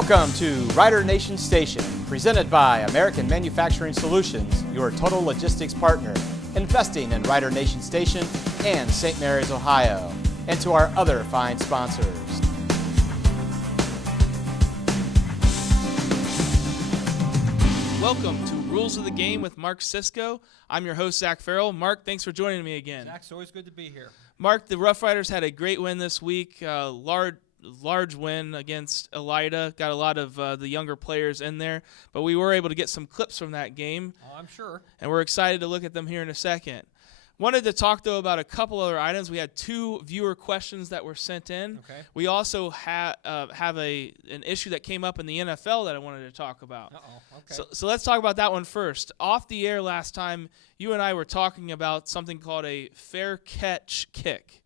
Welcome to Rider Nation Station, presented by American Manufacturing Solutions, your total logistics partner, investing in Rider Nation Station and St. Mary's, Ohio, and to our other fine sponsors. Welcome to Rules of the Game with Mark Cisco. I'm your host, Zach Farrell. Mark, thanks for joining me again. Zach, it's always good to be here. Mark, the Rough Riders had a great win this week. Large win against Elida. Got a lot of the younger players in there, but we were able to get some clips from that game. Oh, I'm sure. And we're excited to look at them here in a second. Wanted to talk, though, about a couple other items. We had 2 viewer questions that were sent in. Okay. We also have an issue that came up in the NFL that I wanted to talk about. Okay. So let's talk about that one first. Off the air last time, you and I were talking about something called a fair catch kick.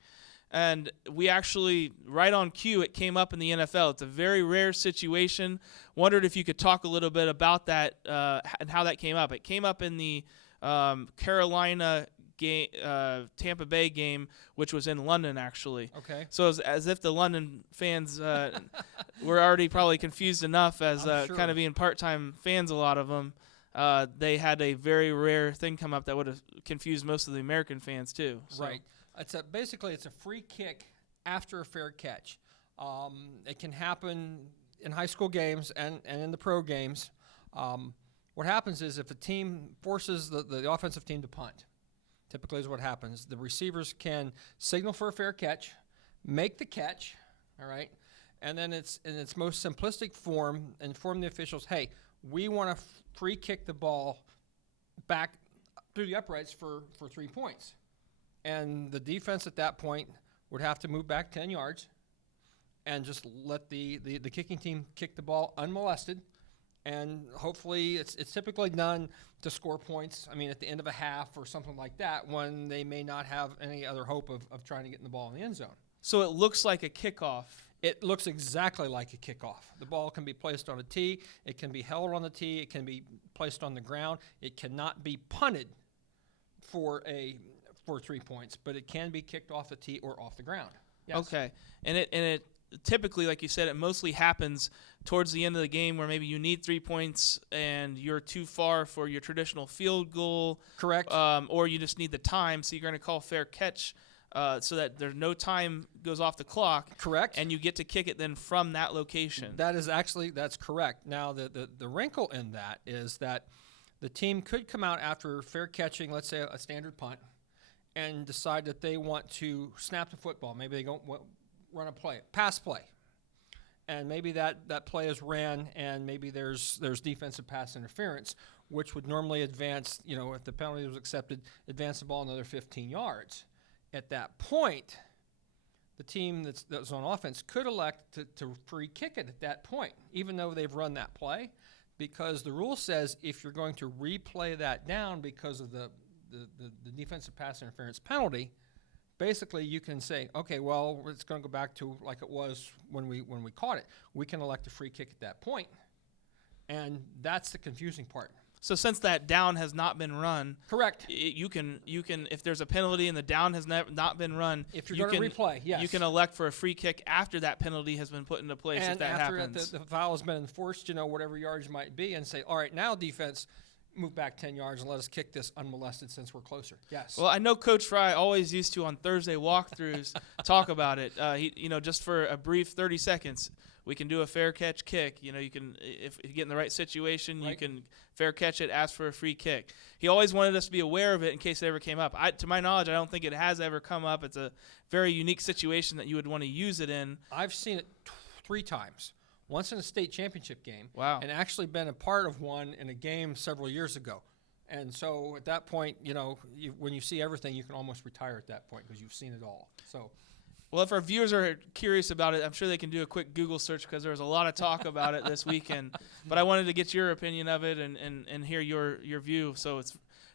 And we actually, right on cue, it came up in the NFL. It's a very rare situation. Wondered if you could talk a little bit about that and how that came up. It came up in the Carolina game, Tampa Bay game, which was in London, actually. Okay. So it's as if the London fans were already probably confused enough as sure. kind of being part-time fans, a lot of them. They had a very rare thing come up that would have confused most of the American fans, too. So. Right. Basically, it's a free kick after a fair catch. It can happen in high school games and in the pro games. What happens is if a team forces the offensive team to punt, typically is what happens. The receivers can signal for a fair catch, make the catch, all right, and then it's in its most simplistic form, inform the officials, hey, we want to free kick the ball back through the uprights for 3 points. And the defense at that point would have to move back 10 yards and just let the kicking team kick the ball unmolested. And hopefully it's typically done to score points, at the end of a half or something like that, when they may not have any other hope of trying to get in the ball in the end zone. So it looks like a kickoff. It looks exactly like a kickoff. The ball can be placed on a tee. It can be held on the tee. It can be placed on the ground. It cannot be punted for 3 points, but it can be kicked off the tee or off the ground. Yes. Okay, and it typically, like you said, it mostly happens towards the end of the game where maybe you need 3 points and you're too far for your traditional field goal. Correct. Or you just need the time, so you're going to call fair catch so that there's no time goes off the clock. Correct. And you get to kick it then from that location. That's correct. Now the wrinkle in that is that the team could come out after fair catching, let's say a standard punt, and decide that they want to snap the football. Maybe they don't run a pass play. And maybe that play is ran, and maybe there's defensive pass interference, which would normally advance, if the penalty was accepted, advance the ball another 15 yards. At that point, the team that's on offense could elect to free kick it at that point, even though they've run that play, because the rule says if you're going to replay that down because of the defensive pass interference penalty, basically you can say, okay, well, it's going to go back to like it was when we caught it. We can elect a free kick at that point, and that's the confusing part. So since that down has not been run, correct, you can if there's a penalty and the down has not been run, if you're going to replay, yes, you can elect for a free kick after that penalty has been put into place. And if that after happens, the foul has been enforced, whatever yards might be, and say, all right, now defense, move back 10 yards and let us kick this unmolested since we're closer. Yes. Well, I know Coach Fry always used to on Thursday walkthroughs talk about it. He, just for a brief 30 seconds, we can do a fair catch kick. You can, if you get in the right situation, right, you can fair catch it, ask for a free kick. He always wanted us to be aware of it in case it ever came up. To my knowledge, I don't think it has ever come up. It's a very unique situation that you would want to use it in. I've seen it 3 times. Once in a state championship game. Wow. And actually been a part of one in a game several years ago. And so at that point, when you see everything, you can almost retire at that point because you've seen it all. So, well, if our viewers are curious about it, I'm sure they can do a quick Google search because there was a lot of talk about it this weekend. But I wanted to get your opinion of it and hear your view. So it's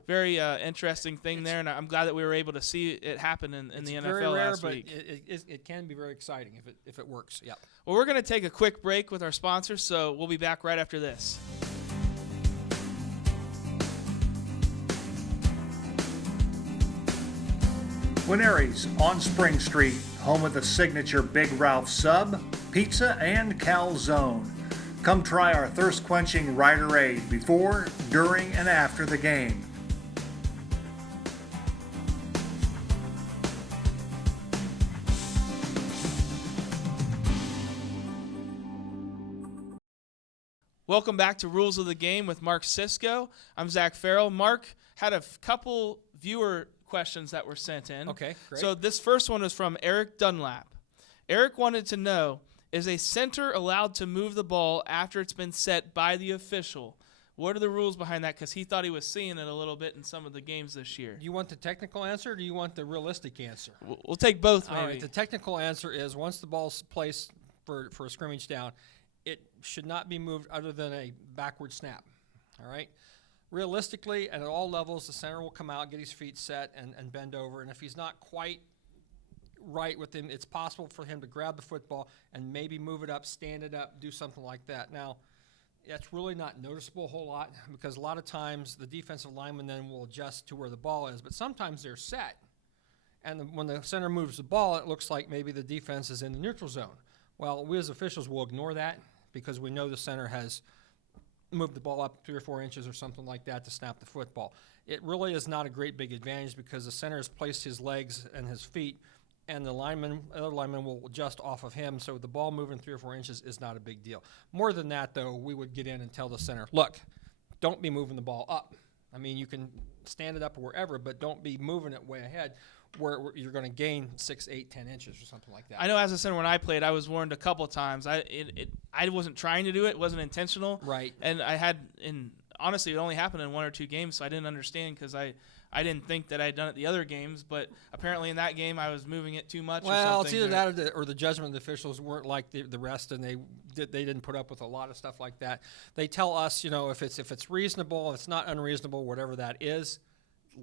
very interesting thing there, and I'm glad that we were able to see it happen in the NFL very rare, last week. But it can be very exciting if it works. Yeah. Well, we're going to take a quick break with our sponsors, so we'll be back right after this. Wineries on Spring Street, home of the signature Big Ralph Sub, Pizza, and Calzone. Come try our thirst-quenching Rider Aid before, during, and after the game. Welcome back to Rules of the Game with Mark Cisco. I'm Zach Farrell. Mark had a couple viewer questions that were sent in. Okay, great. So this first one was from Eric Dunlap. Eric wanted to know, is a center allowed to move the ball after it's been set by the official? What are the rules behind that? Because he thought he was seeing it a little bit in some of the games this year. Do you want the technical answer or do you want the realistic answer? We'll take both, maybe. All right, the technical answer is once the ball's placed for a scrimmage down, it should not be moved other than a backward snap. All right? Realistically, and at all levels, the center will come out, get his feet set, and bend over. And if he's not quite right with him, it's possible for him to grab the football and maybe move it up, stand it up, do something like that. Now, that's really not noticeable a whole lot because a lot of times the defensive lineman then will adjust to where the ball is. But sometimes they're set. And when the center moves the ball, it looks like maybe the defense is in the neutral zone. Well, we as officials will ignore that because we know the center has moved the ball up 3 or 4 inches or something like that to snap the football. It really is not a great big advantage because the center has placed his legs and his feet, and the other lineman will adjust off of him, so the ball moving 3 or 4 inches is not a big deal. More than that, though, we would get in and tell the center, look, don't be moving the ball up. I mean, you can stand it up wherever, but don't be moving it way ahead where you're going to gain 6, 8, 10 inches or something like that. I know as a center when I played, I was warned a couple of times. I wasn't trying to do it. It wasn't intentional. Right. And honestly, it only happened in 1 or 2 games, so I didn't understand because I didn't think that I had done it the other games. But apparently in that game, I was moving it too much or something. Well, it's either that or the judgment of the officials weren't like the rest, and they didn't put up with a lot of stuff like that. They tell us, if it's reasonable, if it's not unreasonable, whatever that is,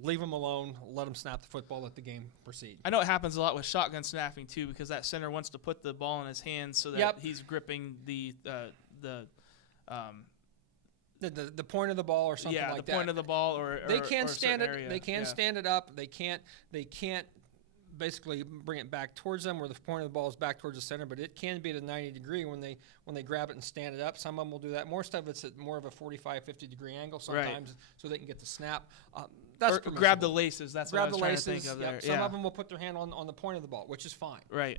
leave them alone, let them snap the football, let the game proceed. I know it happens a lot with shotgun snapping too, because that center wants to put the ball in his hands so that he's gripping the point of the ball or something like that. Yeah, the point of the ball or they can stand it. Area. They can stand it up. They can't basically bring it back towards them where the point of the ball is back towards the center, but it can be at a 90 degree when they grab it and stand it up. Some of them will do that. More stuff it's at more of a 45, 50 degree angle sometimes so they can get the snap. That's or grab the laces. That's what I was trying to think of there. Some of them will put their hand on the point of the ball, which is fine. Right.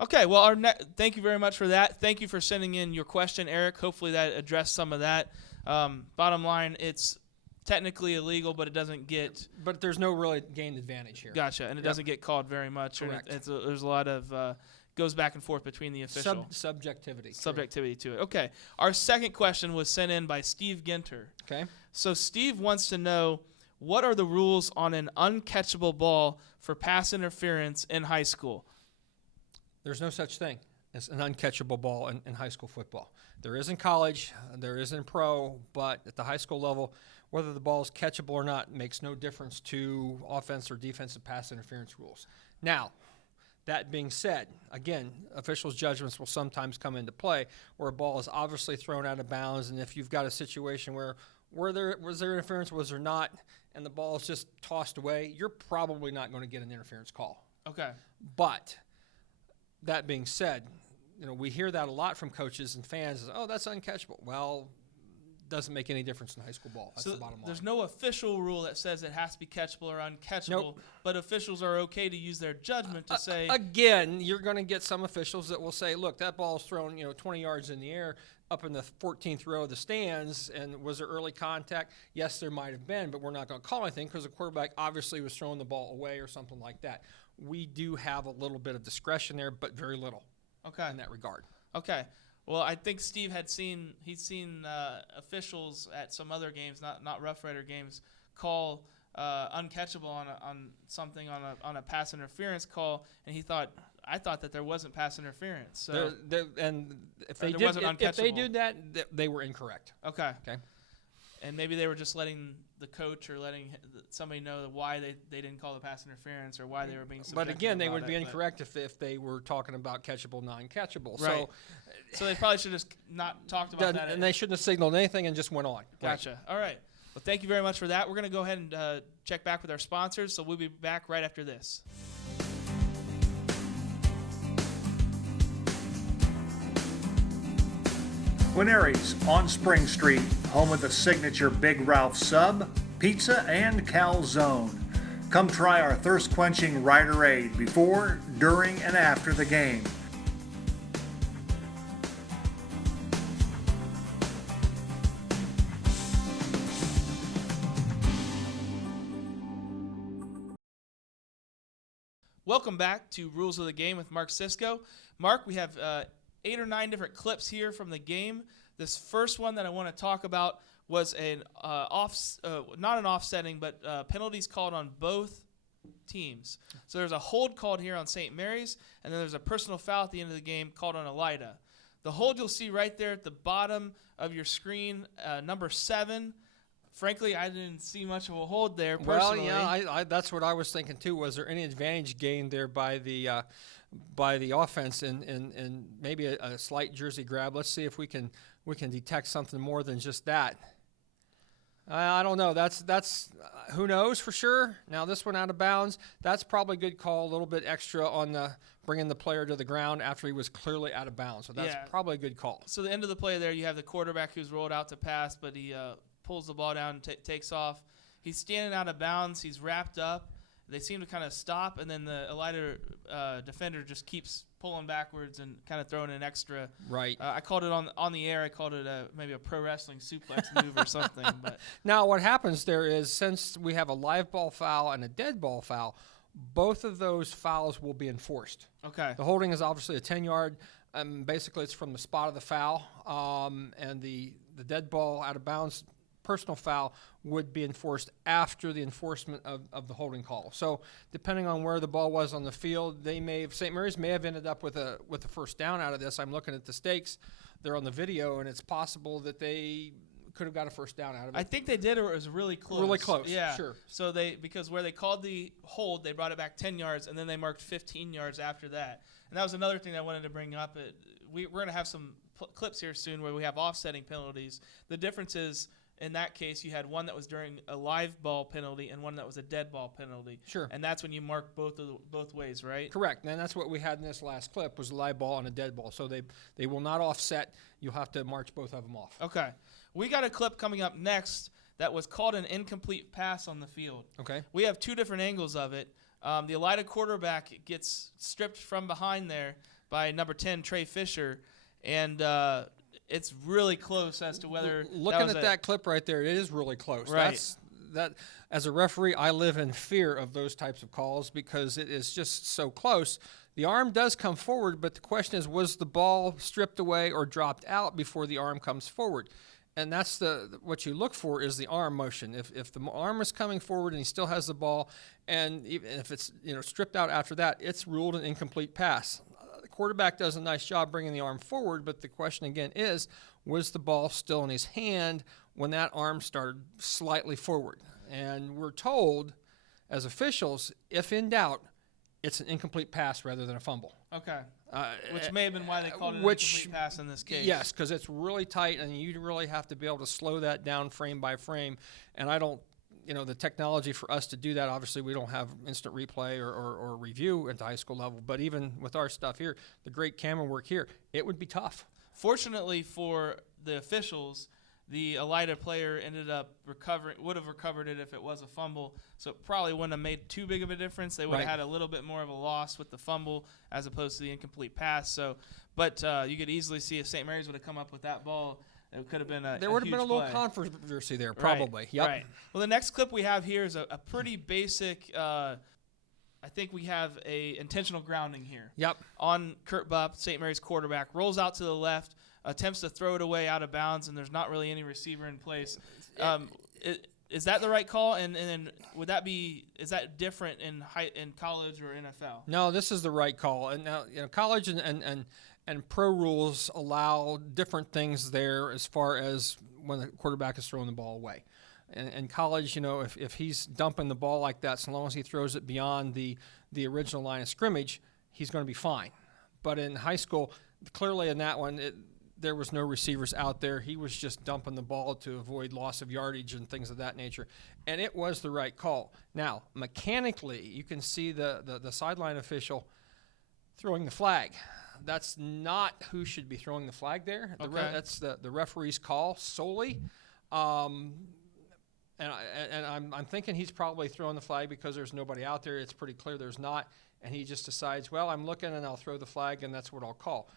Okay, well, thank you very much for that. Thank you for sending in your question, Eric. Hopefully that addressed some of that. Bottom line, it's technically illegal, but it doesn't get... But there's no really gained advantage here. Gotcha, and it doesn't get called very much. Correct. There's a lot of... goes back and forth between the official. Subjectivity. Subjectivity to it. Okay. Our second question was sent in by Steve Ginter. Okay. So Steve wants to know, what are the rules on an uncatchable ball for pass interference in high school? There's no such thing as an uncatchable ball in high school football. There is in college, there is in pro, but at the high school level, whether the ball is catchable or not makes no difference to offense or defensive pass interference rules. Now, that being said, again, officials' judgments will sometimes come into play where a ball is obviously thrown out of bounds, and if you've got a situation where was there interference, was there not, and the ball is just tossed away, you're probably not going to get an interference call. Okay. But that being said, we hear that a lot from coaches and fans. Oh, that's uncatchable. Well, doesn't make any difference in high school ball. That's the bottom line. There's no official rule that says it has to be catchable or uncatchable, Nope. But officials are okay to use their judgment to say... Again, you're going to get some officials that will say, look, that ball is thrown 20 yards in the air up in the 14th row of the stands, and was there early contact? Yes, there might have been, but we're not going to call anything because the quarterback obviously was throwing the ball away or something like that. We do have a little bit of discretion there, but very little in that regard. Okay. Well, I think Steve he's seen officials at some other games, not Rough Rider games, call uncatchable on something on a pass interference call, and I thought that there wasn't pass interference. So and if they did that, they were incorrect. Okay. Okay. And maybe they were just letting the coach or letting somebody know why they didn't call the pass interference or why they were being subjective. But again, they about would be it, incorrect if they were talking about catchable, non-catchable. Right. So they probably should have just not talked about that. And they shouldn't have signaled anything and just went on. Gotcha. Right. All right. Well, thank you very much for that. We're going to go ahead and check back with our sponsors, so we'll be back right after this. Quineri's on Spring Street, home of the signature Big Ralph sub, pizza, and calzone. Come try our thirst-quenching Rider-Aid before, during, and after the game. Welcome back to Rules of the Game with Mark Cisco. Mark, we have 8 or 9 different clips here from the game. This first one that I want to talk about was an not an offsetting, but penalties called on both teams. So there's a hold called here on St. Mary's, and then there's a personal foul at the end of the game called on Elida. The hold you'll see right there at the bottom of your screen, number 7. Frankly, I didn't see much of a hold there personally. Well, yeah, that's what I was thinking too. Was there any advantage gained there by the offense and maybe a slight jersey grab? Let's see if we can detect something more than just that. I don't know. That's who knows for sure. Now this one out of bounds. That's probably a good call. A little bit extra on the bringing the player to the ground after he was clearly out of bounds. So that's probably a good call. So the end of the play there, you have the quarterback who's rolled out to pass, but he pulls the ball down and takes off. He's standing out of bounds. He's wrapped up. They seem to kind of stop, and then the Elida defender just keeps pulling backwards and kind of throwing an extra. Right. I called it on the air. I called it maybe a pro wrestling suplex move or something. But now what happens there is, since we have a live ball foul and a dead ball foul, both of those fouls will be enforced. Okay. The holding is obviously a 10-yard. Basically, it's from the spot of the foul, and the dead ball out of bounds personal foul would be enforced after the enforcement of the holding call. So depending on where the ball was on the field, St. Mary's may have ended up with a first down out of this. I'm looking at the stakes. They're on the video, and it's possible that they could have got a first down out of it. I think they did, or it was really close. Really close, yeah. Sure. So because where they called the hold, they brought it back 10 yards, and then they marked 15 yards after that. And that was another thing I wanted to bring up. We're going to have some clips here soon where we have offsetting penalties. The difference is, in that case, you had one that was during a live ball penalty and one that was a dead ball penalty. Sure. And that's when you mark both ways, right? Correct. And that's what we had in this last clip, was a live ball and a dead ball. So they will not offset. You'll have to march both of them off. Okay. We got a clip coming up next that was called an incomplete pass on the field. Okay. We have 2 different angles of it. The Elida quarterback gets stripped from behind there by number 10, Trey Fisher, and it's really close as to whether looking at that clip right there, it is really close. Right. That as a referee, I live in fear of those types of calls because it is just so close. The arm does come forward, but the question is, was the ball stripped away or dropped out before the arm comes forward? And that's what you look for, is the arm motion. If the arm is coming forward and he still has the ball, and even if it's stripped out after that, it's ruled an incomplete pass. Quarterback does a nice job bringing the arm forward, but the question again is, was the ball still in his hand when that arm started slightly forward? And we're told, as officials, if in doubt, it's an incomplete pass rather than a fumble. Okay. Which may have been why they called it an incomplete pass in this case. Yes, because it's really tight, and you really have to be able to slow that down frame by frame. And I don't, the technology for us to do that, obviously we don't have instant replay or review at the high school level, but even with our stuff here, the great camera work here, it would be tough. Fortunately for the officials, the Elida player would have recovered it if it was a fumble, so it probably wouldn't have made too big of a difference. They would have had a little bit more of a loss with the fumble as opposed to the incomplete pass. But you could easily see if St. Mary's would have come up with that ball, it could have been there would have been a little play. Controversy there, probably. Right. Yep. Right. Well, the next clip we have here is a pretty basic. I think we have a intentional grounding here. Yep. On Kurt Bupp, St. Mary's quarterback, rolls out to the left, attempts to throw it away out of bounds, and there's not really any receiver in place. Is that the right call? And is that different in college or NFL? No, this is the right call. And now college and pro rules allow different things there as far as when the quarterback is throwing the ball away. In college, if he's dumping the ball like that, so long as he throws it beyond the original line of scrimmage, he's going to be fine. But in high school, clearly in that one, there was no receivers out there. He was just dumping the ball to avoid loss of yardage and things of that nature. And it was the right call. Now, mechanically, you can see the sideline official throwing the flag. That's not who should be throwing the flag there. That's the referee's call solely. And I'm thinking he's probably throwing the flag because there's nobody out there. It's pretty clear there's not. And he just decides, well, I'm looking and I'll throw the flag, and that's what I'll call.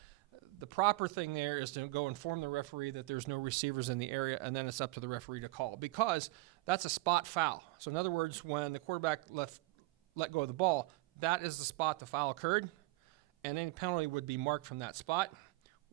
The proper thing there is to go inform the referee that there's no receivers in the area, and then it's up to the referee to call, because that's a spot foul. So in other words, when the quarterback let go of the ball, that is the spot the foul occurred, and any penalty would be marked from that spot,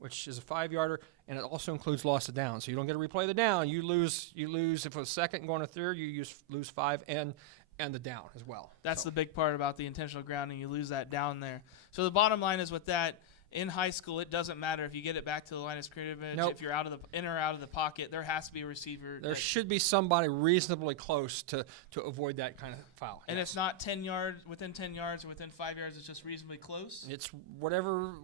which is a 5-yarder, and it also includes loss of down. So you don't get to replay the down. You lose. If it was second going to third, you lose 5 and the down as well. That's the big part about the intentional grounding. You lose that down there. So the bottom line is with that, in high school, it doesn't matter if you get it back to the line of scrimmage, if you're in or out of the pocket, there has to be a receiver. There should be somebody reasonably close to avoid that kind of foul. And it's not 10 yards, within 10 yards or within 5 yards, it's just reasonably close? It's whatever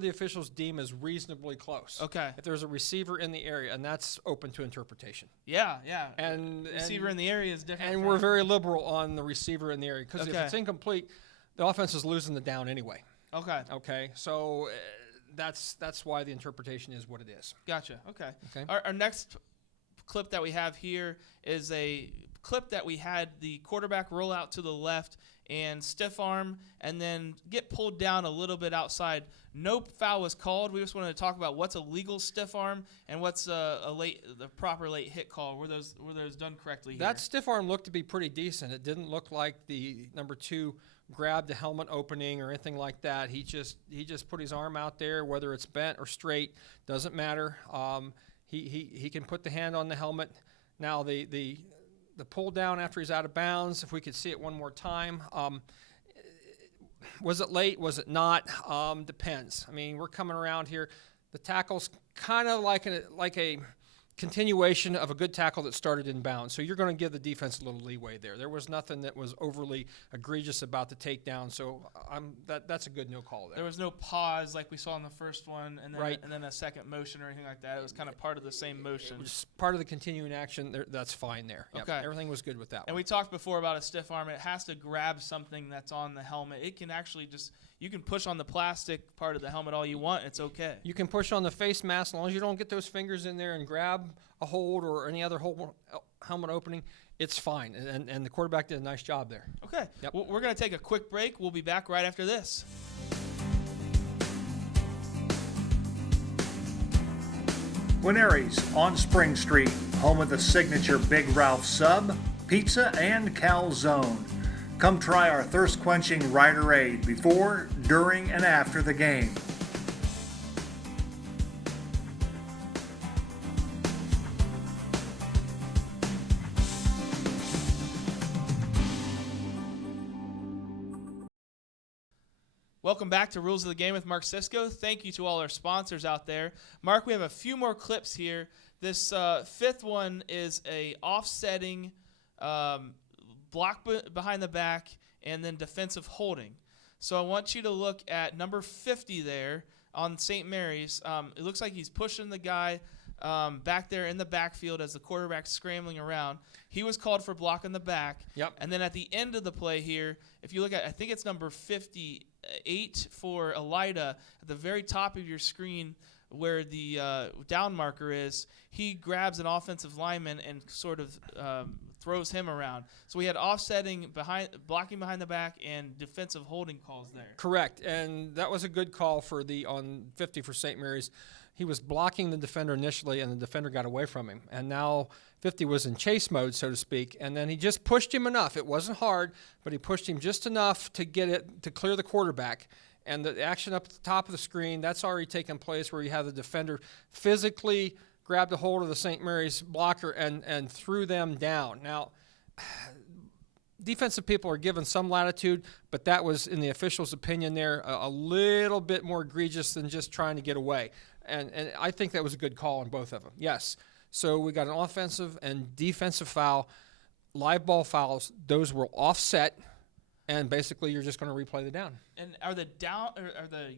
the officials deem as reasonably close. Okay. If there's a receiver in the area, and that's open to interpretation. Yeah. And receiver in the area is different. And we're very liberal on the receiver in the area, because if it's incomplete, the offense is losing the down anyway. Okay. So that's why the interpretation is what it is. Gotcha. Okay. Our next clip that we have here is a clip that we had the quarterback roll out to the left and stiff arm and then get pulled down a little bit outside. No foul was called. We just wanted to talk about what's a legal stiff arm and what's the proper late hit call. Were those done correctly here? That stiff arm looked to be pretty decent. It didn't look like the number 2 grabbed the helmet opening or anything like that. He just put his arm out there, whether it's bent or straight, doesn't matter. He can put the hand on the helmet. Now the pull down after he's out of bounds, if we could see it one more time. Was it late? Was it not? Depends. I mean, we're coming around here. The tackle's kind of like a continuation of a good tackle that started in bounds. So you're going to give the defense a little leeway there. There was nothing that was overly egregious about the takedown. So that's a good no call there. There was no pause like we saw in the first one, and then right. and then a second motion or anything like that. It was kind of part of the same motion. It was part of the continuing action. That's fine there. Yep. Okay. Everything was good with that one. And we talked before about a stiff arm. It has to grab something that's on the helmet. It can actually you can push on the plastic part of the helmet all you want. It's okay. You can push on the face mask as long as you don't get those fingers in there and grab a hold or any other helmet opening. It's fine. And the quarterback did a nice job there. Okay. Yep. Well, we're going to take a quick break. We'll be back right after this. Wineries on Spring Street, home of the signature Big Ralph sub, pizza, and calzone. Come try our thirst-quenching Riderade before, during, and after the game. Welcome back to Rules of the Game with Mark Cisco. Thank you to all our sponsors out there. Mark, we have a few more clips here. This fifth one is a offsetting block behind the back and then defensive holding. So I want you to look at number 50 there on St. Mary's. It looks like he's pushing the guy back there in the backfield as the quarterback's scrambling around. He was called for blocking the back. Yep. And then at the end of the play here, if you look at, I think it's number 58 for Elida, at the very top of your screen where the down marker is, he grabs an offensive lineman and sort of throws him around. So we had offsetting blocking behind the back and defensive holding calls there. Correct, and that was a good call on 50 for St. Mary's. He was blocking the defender initially, and the defender got away from him. And now 50 was in chase mode, so to speak, and then he just pushed him enough. It wasn't hard, but he pushed him just enough to get it to clear the quarterback. And the action up at the top of the screen, that's already taken place where you have the defender physically grabbed a hold of the St. Mary's blocker and threw them down. Now, defensive people are given some latitude, but that was, in the official's opinion there, a little bit more egregious than just trying to get away. And I think that was a good call on both of them. Yes. So we got an offensive and defensive foul. Live ball fouls, those were offset, and basically you're just going to replay the down. And are the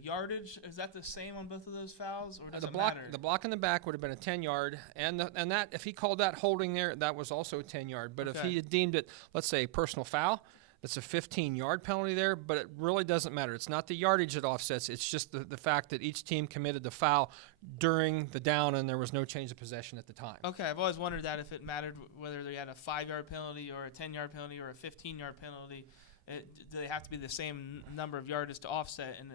yardage, is that the same on both of those fouls, or does it matter? The block in the back would have been a 10-yard, and that if he called that holding there, that was also a 10-yard. But if he had deemed it, let's say, a personal foul, That's a 15-yard penalty there, but it really doesn't matter. It's not the yardage that offsets. It's just the fact that each team committed the foul during the down and there was no change of possession at the time. Okay, I've always wondered that if it mattered whether they had a 5-yard penalty or a 10-yard penalty or a 15-yard penalty. Do they have to be the same number of yardage to offset? And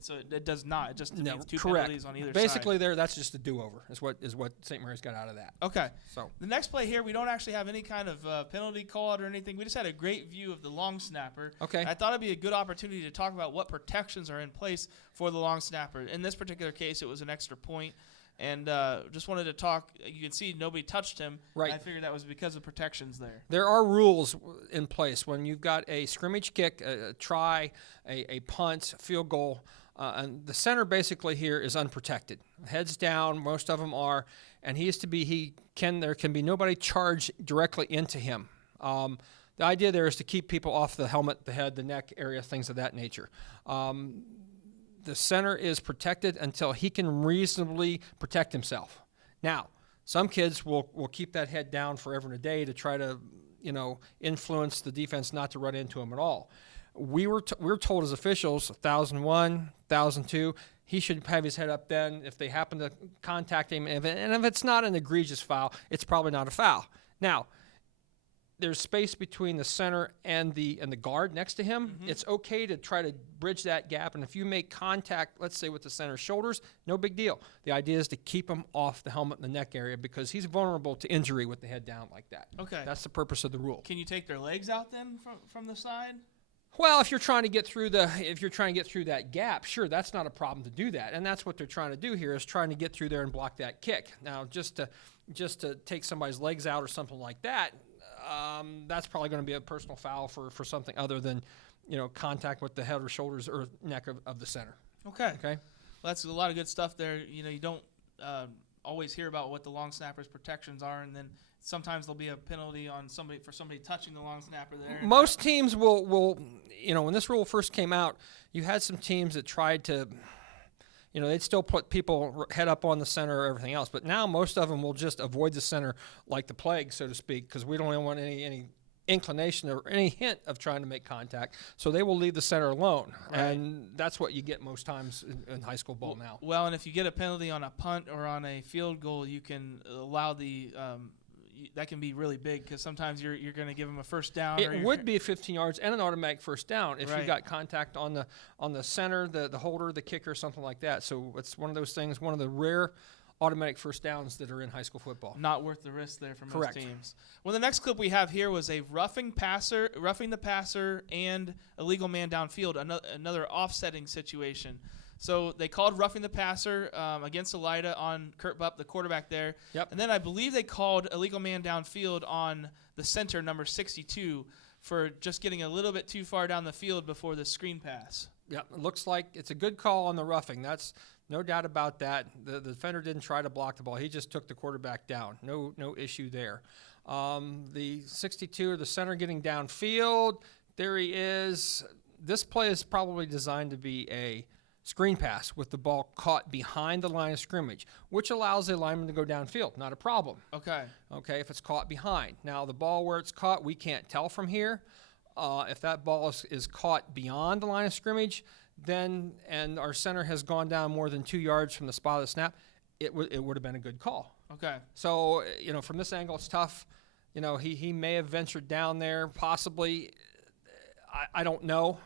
so it does not. It just means two penalties on either side. Basically, that's just a do-over is what St. Mary's got out of that. Okay. So the next play here, we don't actually have any kind of penalty called or anything. We just had a great view of the long snapper. Okay. I thought it'd be a good opportunity to talk about what protections are in place for the long snapper. In this particular case, it was an extra point. And just wanted to talk. You can see nobody touched him. Right. I figured that was because of protections there. There are rules in place when you've got a scrimmage kick, a try, a punt, field goal, and the center basically here is unprotected. Heads down, most of them are, and there can be nobody charged directly into him. The idea there is to keep people off the helmet, the head, the neck area, things of that nature. The center is protected until he can reasonably protect himself. Now, some kids will keep that head down forever and a day to try to, influence the defense not to run into him at all. We're told as officials, 1,001, 1,002, he should have his head up then. If they happen to contact him, and if it's not an egregious foul, it's probably not a foul. Now, there's space between the center and the guard next to him. Mm-hmm. It's okay to try to bridge that gap, and if you make contact, let's say with the center's shoulders, no big deal. The idea is to keep him off the helmet and the neck area because he's vulnerable to injury with the head down like that. Okay. That's the purpose of the rule. Can you take their legs out then from the side? Well, if you're trying to get through that gap, sure, that's not a problem to do that, and that's what they're trying to do here is trying to get through there and block that kick. Now, just to take somebody's legs out or something like that, that's probably going to be a personal foul for something other than, contact with the head or shoulders or neck of the center. Okay. Okay. Well, that's a lot of good stuff there. You don't always hear about what the long snapper's protections are, and then sometimes there'll be a penalty on somebody touching the long snapper there. Most teams will when this rule first came out, you had some teams that tried to, they'd still put people head up on the center or everything else, but now most of them will just avoid the center like the plague, so to speak, because we don't want any inclination or any hint of trying to make contact, so they will leave the center alone, right. And that's what you get most times in high school ball now. Well, and if you get a penalty on a punt or on a field goal, you can allow that can be really big because sometimes you're going to give them a first down. It would be 15 yards and an automatic first down if right. you got contact on the center, the holder, the kicker, something like that. So it's one of those things, one of the rare automatic first downs that are in high school football. Not worth the risk there for most Correct. teams. Well, the next clip we have here was a roughing the passer, and illegal man downfield, another offsetting situation. So they called roughing the passer against Elida on Kurt Bupp, the quarterback there. Yep. And then I believe they called illegal man downfield on the center, number 62, for just getting a little bit too far down the field before the screen pass. Yeah, it looks like it's a good call on the roughing. That's no doubt about that. The defender didn't try to block the ball. He just took the quarterback down. No issue there. The 62 or the center getting downfield, there he is. This play is probably designed to be a screen pass with the ball caught behind the line of scrimmage, which allows the lineman to go downfield. Not a problem. Okay, if it's caught behind. Now, the ball where it's caught, we can't tell from here. If that ball is caught beyond the line of scrimmage, and our center has gone down more than 2 yards from the spot of the snap, it would have been a good call. Okay. So, from this angle, it's tough. He may have ventured down there, possibly. I don't know.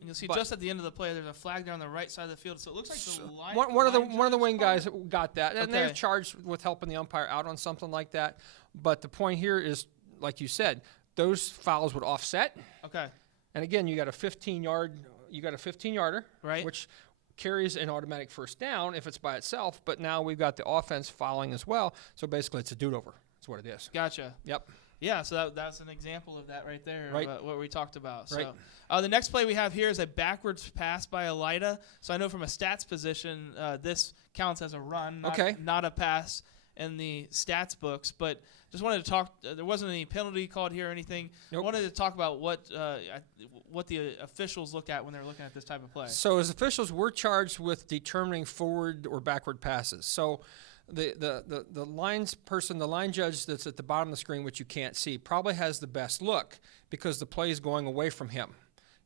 You'll see just at the end of the play, there's a flag there on the right side of the field. So it looks like the line. One of the wing guys got that, and they're Okay. charged with helping the umpire out on something like that. But the point here is, like you said, those fouls would offset. Okay. And again, you got a 15-yarder, Right. which carries an automatic first down if it's by itself. But now we've got the offense fouling as well. So basically, it's a do-over. That's what it is. Gotcha. Yep. Yeah, so that's an example of that right there, Right. what we talked about. Right. So the next play we have here is a backwards pass by Elida. So I know from a stats position, this counts as a run, not a pass in the stats books. But just wanted to talk. There wasn't any penalty called here or anything. Nope. I wanted to talk about what the officials look at when they're looking at this type of play. So as officials, we're charged with determining forward or backward passes. So the lines person, the line judge that's at the bottom of the screen, which you can't see, probably has the best look because the play is going away from him.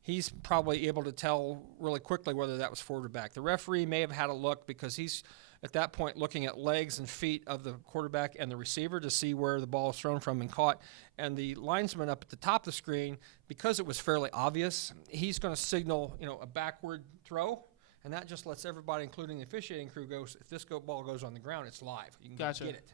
He's probably able to tell really quickly whether that was forward or back. The referee may have had a look because he's at that point looking at legs and feet of the quarterback and the receiver to see where the ball is thrown from and caught. And the linesman up at the top of the screen, because it was fairly obvious, he's going to signal, a backward throw. And that just lets everybody, including the officiating crew, go, if this ball goes on the ground, it's live. You can Gotcha. get it.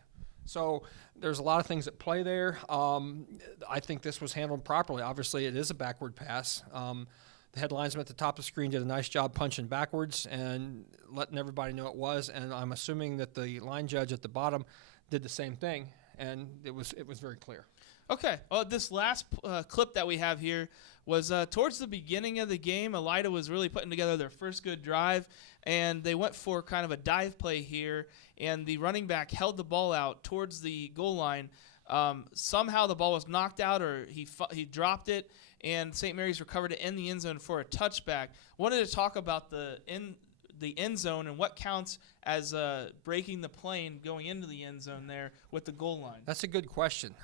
So there's a lot of things at play there. I think this was handled properly. Obviously, it is a backward pass. The head linesman at the top of the screen did a nice job punching backwards and letting everybody know it was. And I'm assuming that the line judge at the bottom did the same thing, and it was very clear. Okay. Well, this last clip that we have here was towards the beginning of the game. Elida was really putting together their first good drive, and they went for kind of a dive play here, and the running back held the ball out towards the goal line. Somehow the ball was knocked out, or he dropped it, and St. Mary's recovered it in the end zone for a touchback. Wanted to talk about the end zone and what counts as breaking the plane going into the end zone there with the goal line. That's a good question.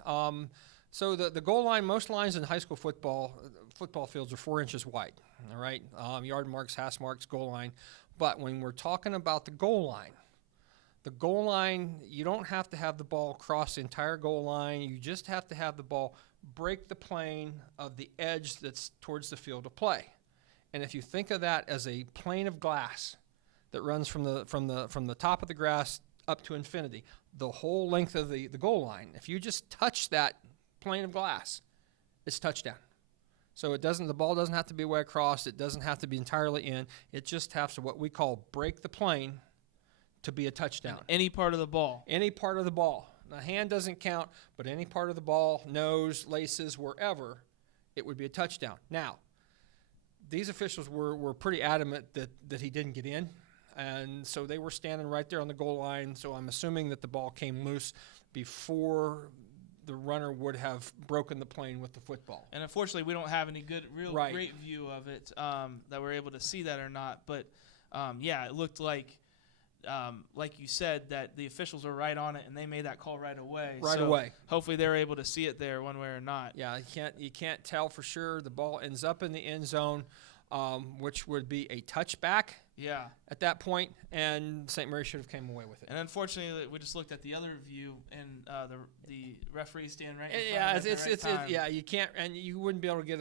So the goal line, most lines in high school football fields are 4 inches wide, all right? Yard marks, hash marks, goal line. But when we're talking about the goal line, you don't have to have the ball cross the entire goal line. You just have to have the ball break the plane of the edge that's towards the field of play. And if you think of that as a plane of glass that runs from the top of the grass up to infinity, the whole length of the goal line, if you just touch that plane of glass, it's touchdown. So the ball doesn't have to be way across. It doesn't have to be entirely in. It just has to, what we call, break the plane to be a touchdown. Any part of the ball. Any part of the ball. The hand doesn't count, but any part of the ball, nose, laces, wherever, it would be a touchdown. Now, these officials were pretty adamant that he didn't get in, and so they were standing right there on the goal line, so I'm assuming that the ball came loose before the runner would have broken the plane with the football. And unfortunately, we don't have any Right. great view of it that we're able to see that or not. But, it looked like you said, that the officials were right on it, and they made that call right away. Right so away. Hopefully they were able to see it there one way or not. Yeah, you can't tell for sure. The ball ends up in the end zone, which would be a touchback. Yeah. At that point, and St. Mary should have came away with it. And unfortunately, we just looked at the other view, and the referees stand right in Yeah, front of it. yeah, you can't, and you wouldn't be able to get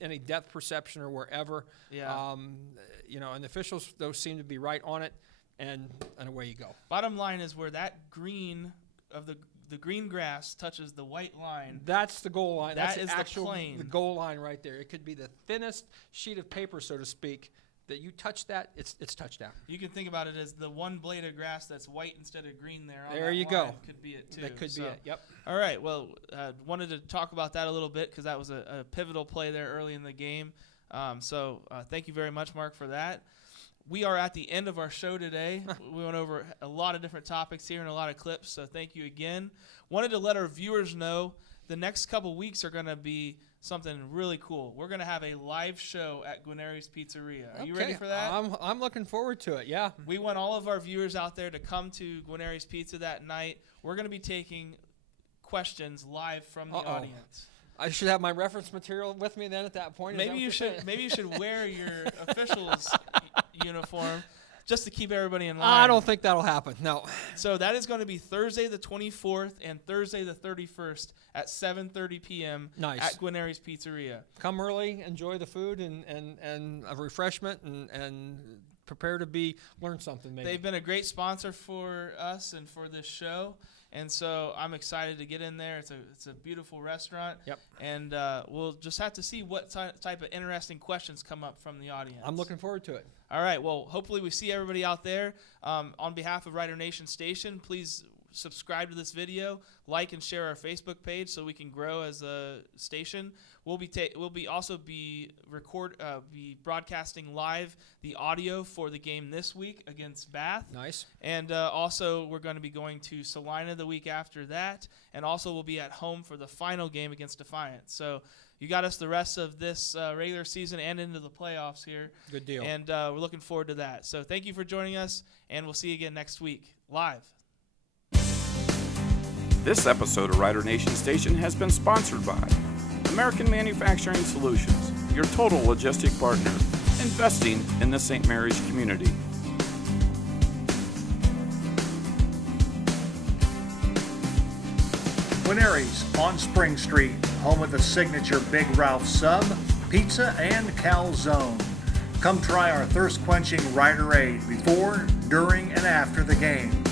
any depth perception or wherever. Yeah. And the officials those seem to be right on it, and away you go. Bottom line is where that green of the green grass touches the white line. That's the goal line. That That's is the actual plane. the goal line right there. It could be the thinnest sheet of paper, so to speak, that you touch that, it's touchdown. You can think about it as the one blade of grass that's white instead of green there. There you go. Could be it too. That could be it. Yep. All right. Well, wanted to talk about that a little bit because that was a pivotal play there early in the game. So thank you very much, Mark, for that. We are at the end of our show today. We went over a lot of different topics here and a lot of clips, so thank you again. Wanted to let our viewers know the next couple weeks are going to be something really cool. We're going to have a live show at Guarneri's Pizzeria. Are you ready for that? I'm looking forward to it, yeah. We want all of our viewers out there to come to Guarneri's Pizza that night. We're going to be taking questions live from the audience. I should have my reference material with me then at that point. Maybe you should wear your official's uniform just to keep everybody in line. I don't think that'll happen. No. So that is going to be Thursday the 24th and Thursday the 31st at 7:30 p.m. Nice. at Guarneri's Pizzeria. Come early, enjoy the food and a refreshment, and prepare to learn something maybe. They've been a great sponsor for us and for this show. And so I'm excited to get in there. It's a beautiful restaurant. Yep. And we'll just have to see what type of interesting questions come up from the audience. I'm looking forward to it. All right. Well, hopefully we see everybody out there. On behalf of Rider Nation Station, please subscribe to this video, like and share our Facebook page so we can grow as a station. We'll be broadcasting live the audio for the game this week against Bath. Nice. And also we're going to be going to Salina the week after that, and also we'll be at home for the final game against Defiance. So you got us the rest of this regular season and into the playoffs here. Good deal. And we're looking forward to that. So thank you for joining us, and we'll see you again next week live. This episode of Rider Nation Station has been sponsored by American Manufacturing Solutions, your total logistic partner, investing in the St. Mary's community. Wineries on Spring Street, home of the signature Big Ralph Sub, Pizza, and Calzone. Come try our thirst-quenching Rider Aid before, during, and after the game.